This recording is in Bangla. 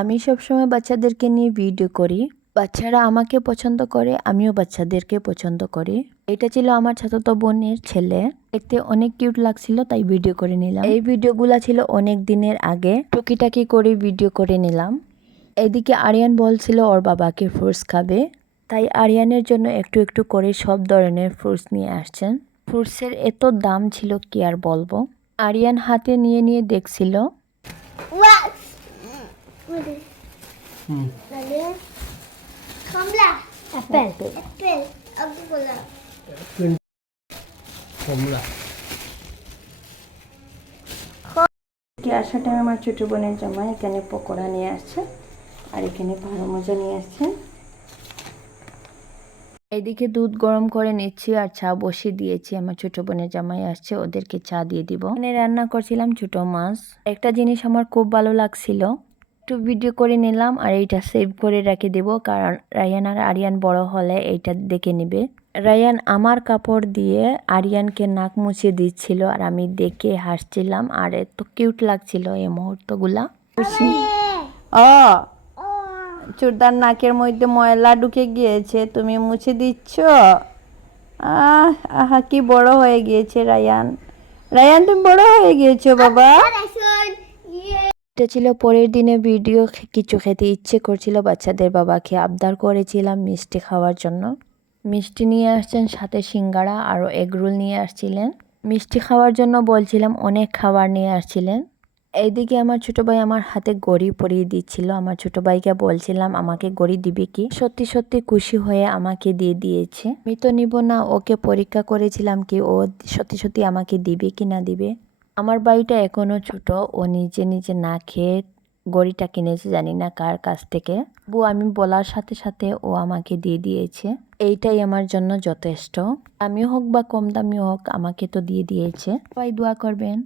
আমি সবসময় বাচ্চাদেরকে নিয়ে ভিডিও করি। বাচ্চারা আমাকে পছন্দ করে, আমিও বাচ্চাদেরকে পছন্দ করি। এটা ছিল আমার চাচাতো বোনের ছেলে। দেখতে অনেক কিউট লাগছিল, তাই ভিডিও করে নিলাম। এই ভিডিওগুলা ছিল অনেক দিনের আগে, টুকিটাকি করে ভিডিও করে নিলাম। এদিকে আরিয়ান বলছিল ওর বাবাকে ফ্রুটস খাবে, তাই আরিয়ানের জন্য একটু একটু করে সব ধরনের ফ্রুটস নিয়ে আসছেন। ফ্রুটসের এত দাম ছিল কি আর বলবো। আরিয়ান হাতে নিয়ে নিয়ে দেখছিল। কমলা অ্যাপেল অ্যাপেল কমলা কমলা কি আসার টাইমে আমার ছোট বোনের জামাই এখানে পকোড়া নিয়ে আসছে, আর এখানে ভালো মজা নিয়ে আসছে। এদিকে দুধ গরম করে নিচ্ছি আর চা বসিয়ে দিয়েছি। আমার ছোট বোনের জামাই আসছে, ওদেরকে চা দিয়ে দিব। এখানে রান্না করছিলাম ছোট মাছ। একটা জিনিস আমার খুব ভালো লাগছিল, একটু ভিডিও করে নিলাম আর এইটা সেভ করে রেখে দেব, কারণ রায়ান আর আরিয়ান বড় হলে এইটা দেখে নিবে। রায়ান আমার কাপড় দিয়ে আরিয়ানকে নাক মুছিয়ে দিচ্ছিল আর আমি দেখে হাসছিলাম, আর এত কিউট লাগছিল এই মুহূর্তগুলা। ও চুরদার নাকের মধ্যে ময়লা ঢুকে গিয়েছে, তুমি মুছে দিচ্ছ। আহা কি বড় হয়ে গিয়েছে রায়ান। রায়ান তুমি বড় হয়ে গিয়েছো বাবা। এটা ছিল পরের দিনে ভিডিও। কিছু খেতে ইচ্ছে করছিল, বাচ্চাদের বাবাকে আবদার করেছিলাম মিষ্টি খাওয়ার জন্য। মিষ্টি নিয়ে আসছেন, সাথে সিঙ্গাড়া আরও এগরোল নিয়ে আসছিলেন। মিষ্টি খাওয়ার জন্য বলছিলাম, অনেক খাবার নিয়ে আসছিলেন। এইদিকে আমার ছোট ভাই আমার হাতে ঘড়ি পরিয়ে দিচ্ছিল। আমার ছোট ভাইকে বলছিলাম আমাকে ঘড়ি দিবে কি, সত্যি সত্যি খুশি হয়ে আমাকে দিয়ে দিয়েছে। আমি তো নিব না, ওকে পরীক্ষা করেছিলাম কি ও সত্যি সত্যি আমাকে দিবে কি না দিবে। আমার ভাইটা এখনো ছোট, ও নিজে নিজে না খেয়ে ঘড়িটা কিনেছে, জানি না কার কাছ থেকে। আমি বলার সাথে সাথে ও আমাকে দিয়ে দিয়েছে। এইটাই আমার জন্য যথেষ্ট। দামি হোক বা কম দামি হোক, আমাকে তো দিয়ে দিয়েছে। সবাই দোয়া করবেন।